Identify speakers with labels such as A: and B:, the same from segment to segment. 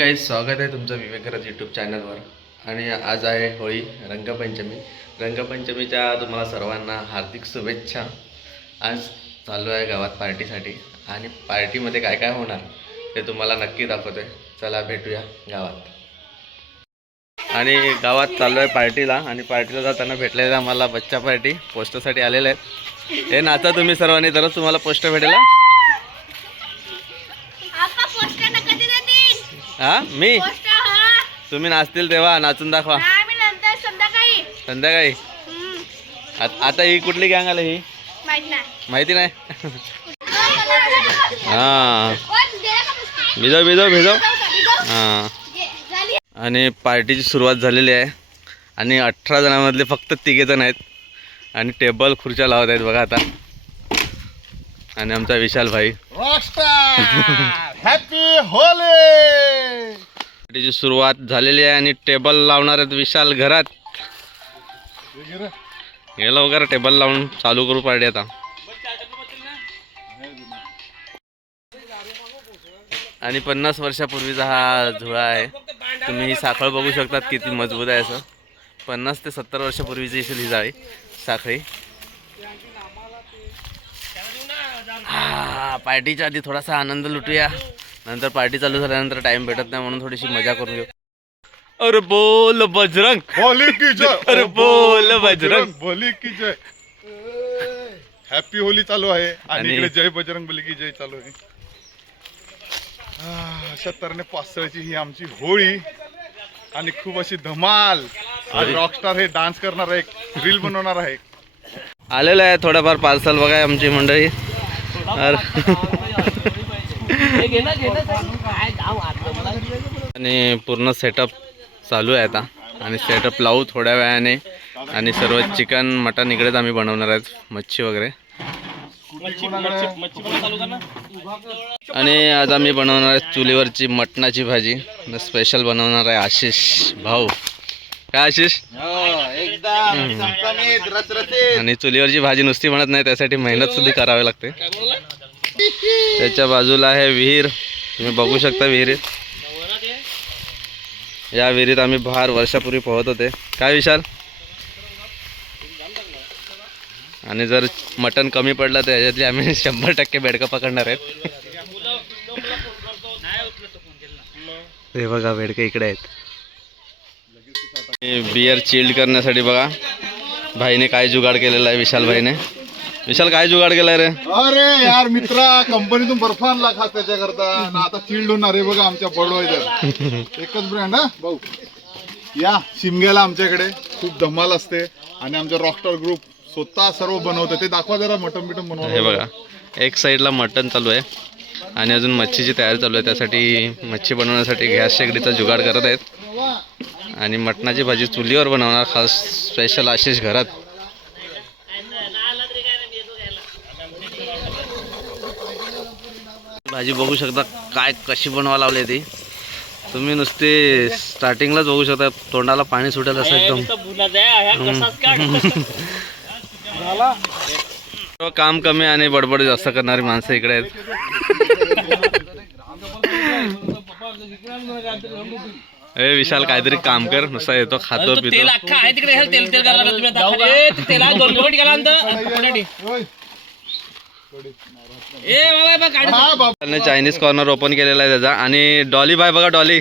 A: काही स्वागत आहे तुमचं विवेकराज यूट्यूब चॅनलवर आणि आज आहे होळी रंगपंचमी. रंगपंचमीच्या तुम्हाला सर्वांना हार्दिक शुभेच्छा. आज चालू आहे गावात पार्टीसाठी. आणि पार्टीमध्ये काय काय होणार ते तुम्हाला नक्की दाखवतोय. चला भेटूया गावात. आणि गावात चालू आहे पार्टीला. आणि पार्टीला जाताना भेटलेलं आम्हाला बच्चा पार्टी. पोस्टरसाठी आलेले आहेत. हे नाचा तुम्ही सर्वांनी तरच तुम्हाला पोस्टर भेटेल हा? मी? तुम्ही नाचतील तेव्हा नाचून दाखवा.
B: नाही मी नंतर संध्याकाळी.
A: आत- आता ही कुठली गँग आली ही?
B: माहीत नाही.
A: माहिती नाही?
B: कोण
A: हा? भिजव भिजव भिजव? हा. आणि पार्टीची सुरुवात झालेली आहे. आणि अठरा जणांमधले फक्त तिघे जण आहेत. आणि टेबल खुर्च्या लावत आहेत बघा आता. आणि आमचा विशाल भाई.
C: हॅपी होले
A: पार्टीची सुरुवात झालेली आहे आणि टेबल लावणार आहेत विशाल घरात. हे लवकर टेबल लावून चालू करू पार्टी आता. आणि पन्नास वर्षापूर्वीचा हा झुळा आहे. तुम्ही ही साखळ बघू शकतात किती मजबूत आहे असं. पन्नास ते सत्तर वर्षापूर्वीची असेल ही जाळी साखळी हा पार्टीच्या आधी थोडासा आनंद लुटूया. नंतर पार्टी चालू झाल्यानंतर टाइम भेटत नाही म्हणून थोडीशी मजा करून घेऊ. अरे बोल बजरंग.
C: होली की जय.
A: अरे बोल बजरंग.
C: होली की जय. हॅपी होली चालू आहे. आणि इकडे जय बजरंग बली की जय चालू आहे. अशा तऱ्हेने पाचसाळची ही आमची होळी. आणि खूप अशी धमाल. आज. रॉकस्टार हे डान्स करणार आहे. रील बनवणार आहे.
A: आलेलं आहे थोडंफार पार्सल बघा आमची मंडळी. आणि पूर्ण सेटअप चालू आहे आता. आणि सेटअप लावू थोड्या वेळाने. आणि सर्व चिकन मटन इकडेच आम्ही बनवणार आहेत. मच्छी वगैरे. आणि आज आम्ही बनवणार आहे चुलीवरची मटणाची भाजी. स्पेशल बनवणार आहे आशिष भाऊ. काय आशिष? हम्म. आणि चुलीवरची भाजी नुसती म्हणत नाही त्यासाठी मेहनत सुद्धा करावी लागते. त्याच्या बाजूला आहे विहीर. तुम्ही बघू शकता विहिरीत. या विहिरीत आम्ही फार वर्षापूर्वी पोहत होते. काय विशाल? आणि जर मटण कमी पडलं तर याच्यातली आम्ही शंभर टक्के बेडकं पकडणार आहेत. हे बघा बेडकं इकडे आहेत. बियर चिल्ड करण्यासाठी बघा. भाईने काय जुगाड केलेला आहे विशाल भाईने विशाल काय जुगाड केलाय रे?
C: अरे यार मित्रा कंपनीतून बर्फ आणला खास त्याच्याकरता. आणि आता चिल्ड होणार आहे बघा आमच्या बडवायचं एकच ब्रँड हा? भाऊ. या शिमग्याला आमच्याकडे खूप धमाल असते. आणि आमच्या रॉकस्टार ग्रुप स्वतः सर्व बनवतं. ते दाखवा जरा मटन बिटन
A: हे बघा एक साईडला मटण चालू आहे. आणि अजून मच्छीची तयारी चालू आहे. त्यासाठी मच्छी बनवण्यासाठी गॅस शेगडीचा जुगाड करत आहेत. आणि मटणाची भाजी चुलीवर बनवणार खास स्पेशल आशिष घरात. भाजी बघू शकता काय कशी बनवा लावली ती. तुम्ही नुसते स्टार्टिंगलाच बघू शकता तोंडाला पाणी सुटेल असं एकदम. सर्व काम कमी आणि बडबड जास्त करणारी माणसं इकडे आहेत. ए विशाल काहीतरी काम कर नुसता येतो खातो पितो.
D: तेल अख्खा आहे तिकडे हे तेल तेल करायला तुम्ही आता खाली. तेला दोन गेला. ए बाबा बा
C: हा
A: त्याने चायनीज कॉर्नर ओपन केलेला आहे त्याचा. आणि डॉली बाय बघा डॉली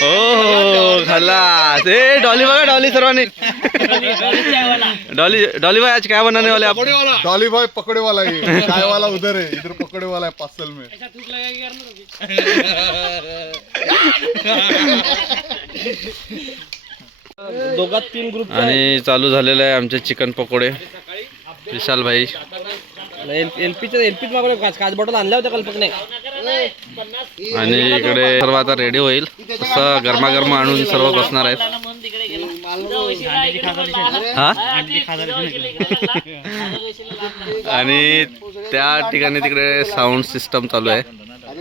A: हो हो खलास ए डॉली बघा डॉली सर्वांनी. डॉली डॉली बाय आज काय बनवणे वाले आप
C: डॉली भाई पकड़े वाला ये चाय वाला उधर है इधर पकड़े वाला है पार्सल में.
D: दोघात तीन ग्रुप
A: आणि चालू झालेलं आहे आमचे चिकन पकोडे. विशाल भाई.
D: एलपीच मागवलं काच काच बॉटल आणल्या होत्या कल्पकने.
A: आणि इकडे सर्व आता रेडी होईल. असं गरमागरम आणून सर्व बसणार आहेत. हा? आणि त्या ठिकाणी तिकडे साऊंड सिस्टम चालू आहे.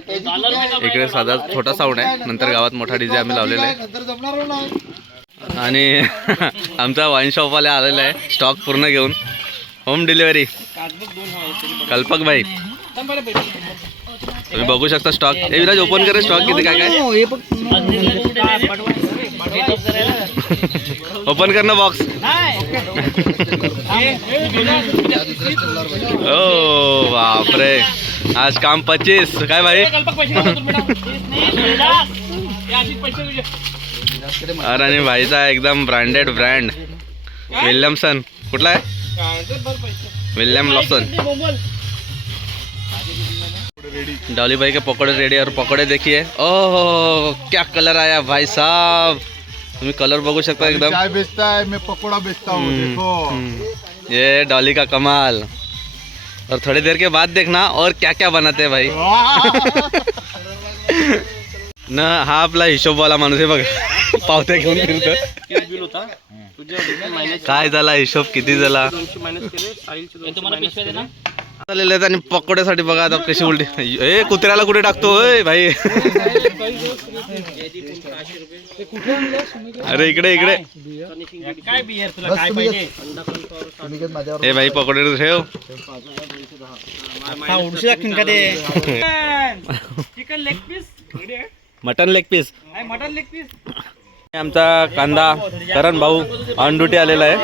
A: इकडे साधा छोटा साऊंड आहे. नंतर गावात मोठा डीजे आम्ही लावलेला आहे. आणि आमचा वाईन शॉपवाले आलेला आहे. स्टॉक पूर्ण घेऊन. होम डिलिव्हरी कल्पक भाई. तुम्ही बघू शकता स्टॉक ए विराज ओपन करे स्टॉक किती काय काय? ओपन कर ना बॉक्स ओ बापरे. आज काम पच्चीस. काय भाई? अरे आणि भाईचा एकदम ब्रँडेड ब्रँड विल्यमसन. कुठला आहे? William Lawson. डॉली भाई के पकौड़े रेडी और पकौड़े देखिए। ओह क्या कलर आया भाई साहब? तुम्ही कलर बघू शकता एकदम।
C: चाय बेचता है मैं पकोड़ा बेचता हूँ देखो।
A: ये डॉली का कमाल। और थोड़ी देर के बाद देखना और क्या क्या बनाते हैं भाई। न हा आपला हिशोबवाला माणूस आहे बघ। पावत्या घेऊन फिरतो काय झाला हिशोब? किती झाला? झालेले आहेत आणि पकोड्यासाठी बघा आता कशी उलटी. ए कुत्र्याला कुठे टाकतो? भाई. अरे इकडे इकडे. ए भाई पकोडे ठेव.
D: Chicken leg piece
A: mutton leg piece
D: mutton leg piece
A: आमचा कांदा करण भाऊ ऑन ड्युटी आलेला आहे.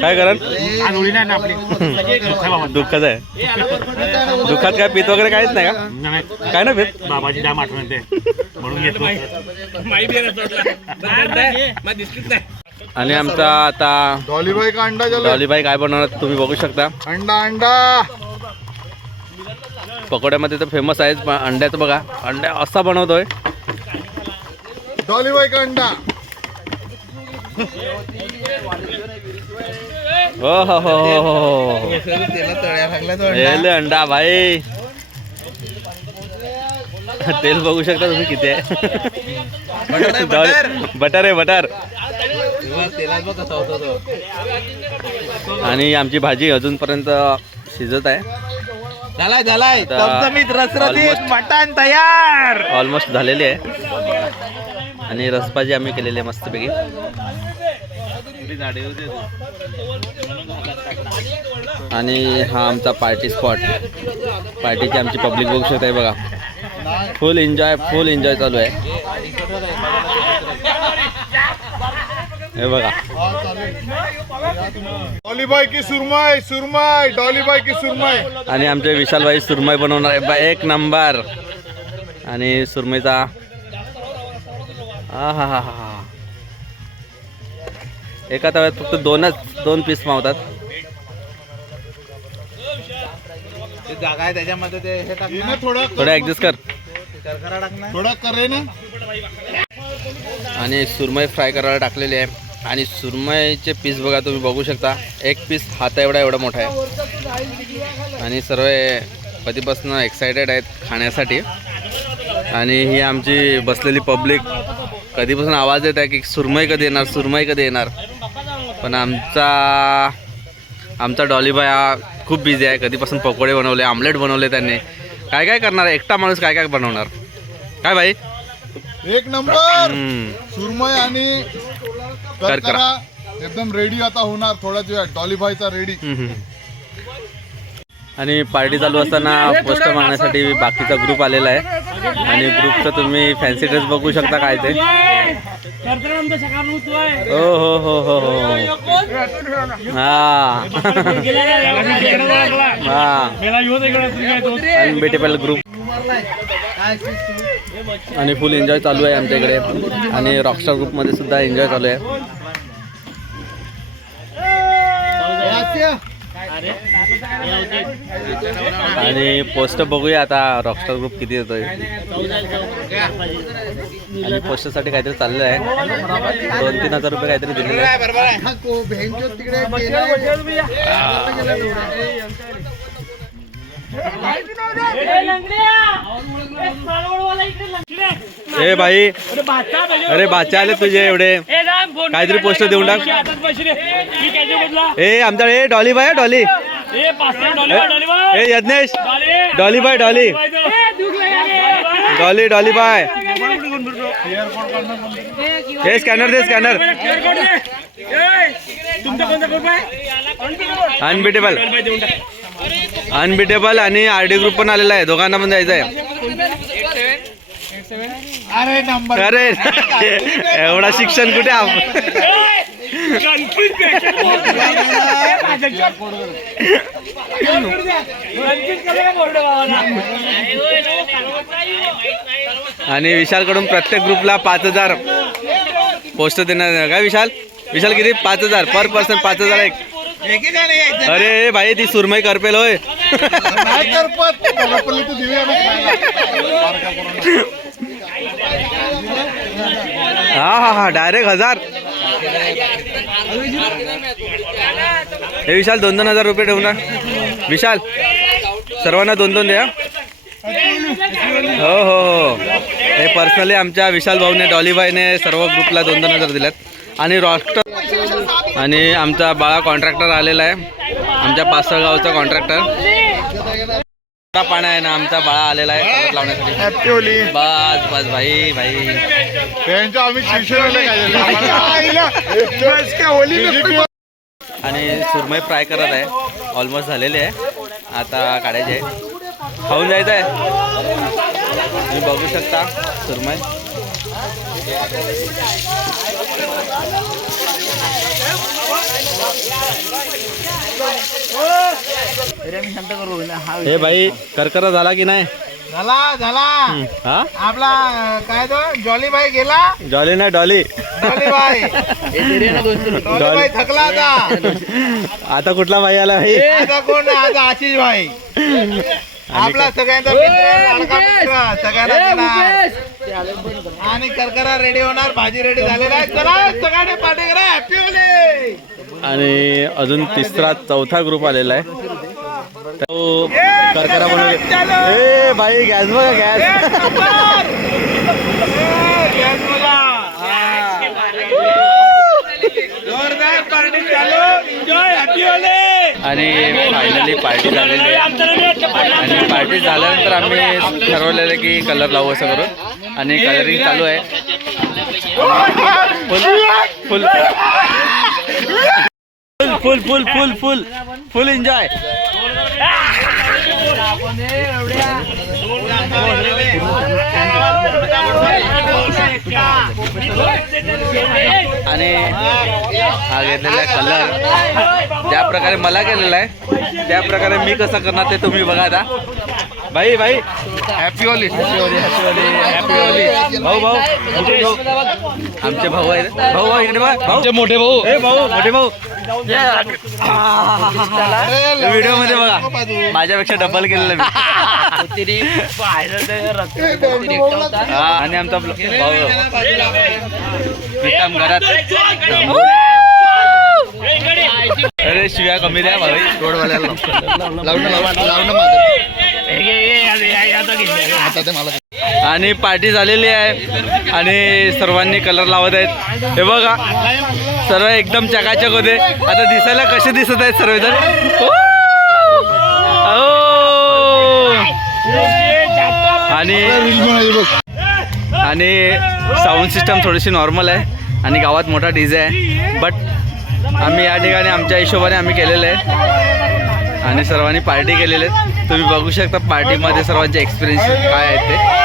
A: काय करण? दुःखच आहे. दुःखात काय पीत वगैरे काहीच नाही का? काय ना पीत?
E: बाबाची आठवण येते म्हणून घेतो
A: आणि आमचा आता
C: डॉली भाई का अंडा
A: डॉलीबाई काय बनवणार तुम्ही बघू शकता.
C: अंडा अंडा.
A: पकोड्यामध्ये तर फेमस आहेच अंड्याचं बघा. अंड्या असा बनवतोय.
C: डॉली अंडा
A: हो हो हो हो हो. अंडा भाई. तेल बघू शकता तुम्ही किती आहे. बटर आहे बटर. आणि आमची भाजी अजूनपर्यंत शिजत आहे.
E: झालाय झालाय. मटण तयार.
A: ऑलमोस्ट झालेली आहे. आणि रसभाजी आम्ही केलेली आहे मस्तपैकी. आणि हा आमचा पार्टी स्पॉट पार्टीची आमची पब्लिक बघू शकता बघा. फुल एन्जॉय फुल एन्जॉय चालू आहे. हे बघा.
C: डॉली भाई की सुरमई सुरमई डॉली भाई की सुरमई.
A: आणि आमचे विशालभाई सुरमई बनवणार आहे. बा एक नंबर. आणि सुरमईचा हा हा हा हा एका तव्यात फक्त दोनच दोन पीस मावतात.
E: जागा आहे त्याच्यामध्ये ते हे टाक
C: ये ना. थोड़ा.
A: कर.
E: शर्करा टाक ना.
C: थोड़ा करे ना.
A: आणि सुरमई फ्राय करायला टाकलेली आहे. आणि सुरमईचे पीस बघा तुम्ही बघू शकता. एक पीस हाता एवढा एवढा मोठा आहे. आणि सर्व कधीपासून एक्सायटेड आहेत खाण्यासाठी. आणि ही आमची बसलेली पब्लिक कधीपासून आवाज येत आहे की सुरमई कधी येणार सुरमई कधी येणार? पण आमचा आमचा डॉलीबाय हा खूप बिझी आहे. कधीपासून पकोडे बनवले आमलेट बनवले त्यांनी. काय काय करणार एकटा माणूस काय काय बनवणार? काय भाई?
C: एक नंबर. सुरमई आणि एकदम रेडी आता होणार. थोड्याच वेळात डॉली भाईचा रेडी.
A: आणि पार्टी चालू असताना पोस्टर मागण्यासाठी बाकीचा ग्रुप आलेला आहे. आणि ग्रुपचं तुम्ही फॅन्सी ड्रेस बघू शकता काय ते. हो हो हो हो हो. हा. हा. अनबेटेबल ग्रुप आणि फुल एन्जॉय चालू आहे आमच्या इकडे. आणि रॉकस्टार ग्रुपमध्ये सुद्धा एन्जॉय चालू आहे. आणि पोस्ट बघूया आता रॉकस्टार ग्रुप किती येतोय. आणि पोस्टसाठी काहीतरी चाललं आहे दोन तीन हजार रुपये काहीतरी दिलेले ए भाई अरे बाचा आले तुझे. एवढे. काहीतरी पोस्ट देऊन टाक. ए आमचा ए डॉली बाय डॉली. ए Yagnesh. Dolly. Bye Dolly. Dolly Dolly bye. हे स्कॅनर दे स्कॅनर. अनबिटेबल अनबिटेबल आणि आर डी ग्रुप पण आलेला आहे. दोघांना पण जायचं आहे.
C: अरे नंबर.
A: अरे एवढा शिक्षण कुठे आप- आणि विशालकडून प्रत्येक ग्रुपला पाच हजार पोस्ट देणार काय विशाल? विशाल किती? पाच हजार. पर पर्सन पाच हजार एक. अरे भाई ती सुरमई करपेल होय. हा हा हा. डायरेक्ट हजार. हे विशाल दोन दोन हजार रुपये ठेवून ना विशाल सर्वांना दोन दोन द्या. हो हो हो. हे पर्सनली आमच्या विशाल भाऊने डॉलीबाईने सर्व ग्रुपला दोन दोन हजार दिल्यात. आणि रॉस्टर आणि आमचा बाळा कॉन्ट्रॅक्टर आलेला आहे. आमच्या पाचसहा गावचा कॉन्ट्रॅक्टर मोठा पाण्या आहे ना आमचा बाळा आलेला आहे परत लावण्यासाठी.
C: होली
A: बस बस भाई भाई.
C: त्यांच्या आम्ही होली
A: आणि सुरमई फ्राय करत आहे. ऑलमोस्ट झालेली आहे. आता काढायची आहे. खाऊन जायचं आहे. तुम्ही बघू शकता सुरमई. हे भाई करकरा झाला की नाही?
E: झाला झाला.
A: हा?
E: आपला काय तो? जॉली बाई गेला?
A: डॉली नाही डॉली
E: जॉली बाई जॉली बाई थकला आता.
A: आता कुठला भाई आला भाई?
E: आता कोण? आता आशिष भाई. आपला सगळ्यांचा सगळ्यांना. आणि करकरा रेडी होणार भाजी रेडी झालेला आहे. चला सगळ्यांनी पार्टी करा. हॅपी होली
A: आणि अजून तिसरा चौथा ग्रुप आलेला आहे. करकरा बनवले. ए भाई गॅस बघा गॅस. आणि फायनली पार्टी झालेली आहे. आणि पार्टी झाल्यानंतर आम्ही ठरवलेलं की कलर लावू असं करून. आणि कलरिंग चालू आहे. फुल फुल फुल. फुल फुल फुल फुल. एन्जॉय आणि हा घेतलेला कलर ज्या प्रकारे मला गेलेला आहे त्या प्रकारे मी कसं करणार ते तुम्ही बघा आता. भाई भाई happy Holi happy Holi happy Holi happy Holi भाऊ भाऊ आमचे भाऊ आहेत भाऊ भाऊ इकडे भाऊ मोठे भाऊ ए भाऊ मोठे भाऊ व्हिडिओमध्ये बघा माझ्यापेक्षा डबल केलेलं हा, आणि आमचा भाऊ प्रीतम घरात अरे शिव्या कमी द्या भाई रोडवाल्याला
C: लावणं लावणं लावणं माझं मला.
A: आणि पार्टी झालेली आहे आणि सर्वांनी कलर लावत आहेत. हे बघा सर्व एकदम चकाचक होते. आता दिसायला कसे दिसत आहेत सर्वजण? ओ! ओ! आणि आणि साऊंड सिस्टम थोडीशी नॉर्मल आहे आणि गावात मोठा डीजे आहे. बट आम्ही या ठिकाणी आमच्या हिशोबाने आम्ही केलेलं आहे. आणि सर्वांनी पार्टी केलेली आहे. तुम्ही बघू शकता पार्टीमध्ये सर्वांचे एक्सपिरियन्स काय आहेत ते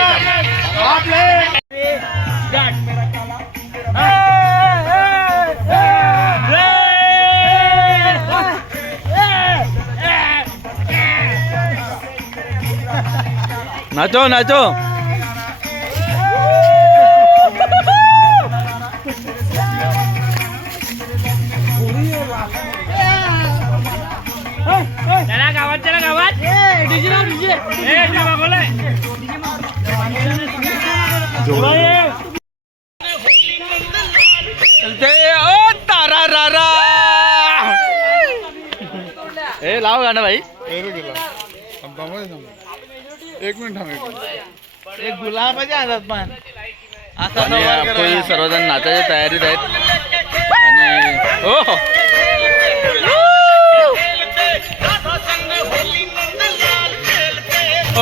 A: हो नाचो नाचो चलते ओ तारा रा रा ए लाव गाणं भाई.
C: एक मिनिट एक
E: गुलाबाच्या हातात पण. सवाल
A: आपण. सर्वजण नाचायच्या तयारीत आहेत. आणि हो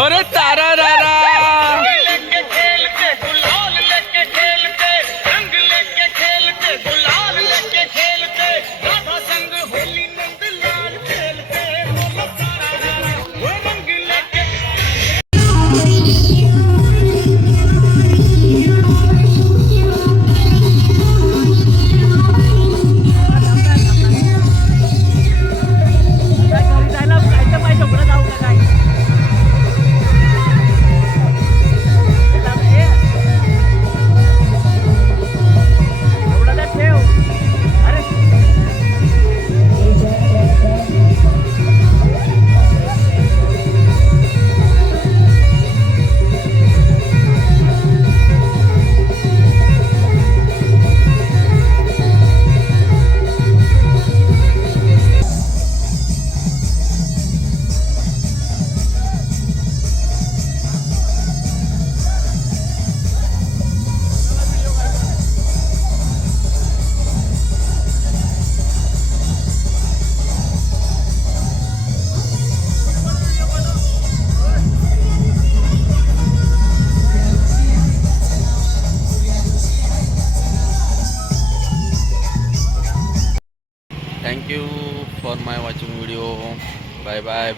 A: अरे तारा रा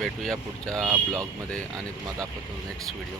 A: भेटूया पुढच्या ब्लॉगमध्ये आणि तुम्हाला दाखवतो नेक्स्ट व्हिडिओ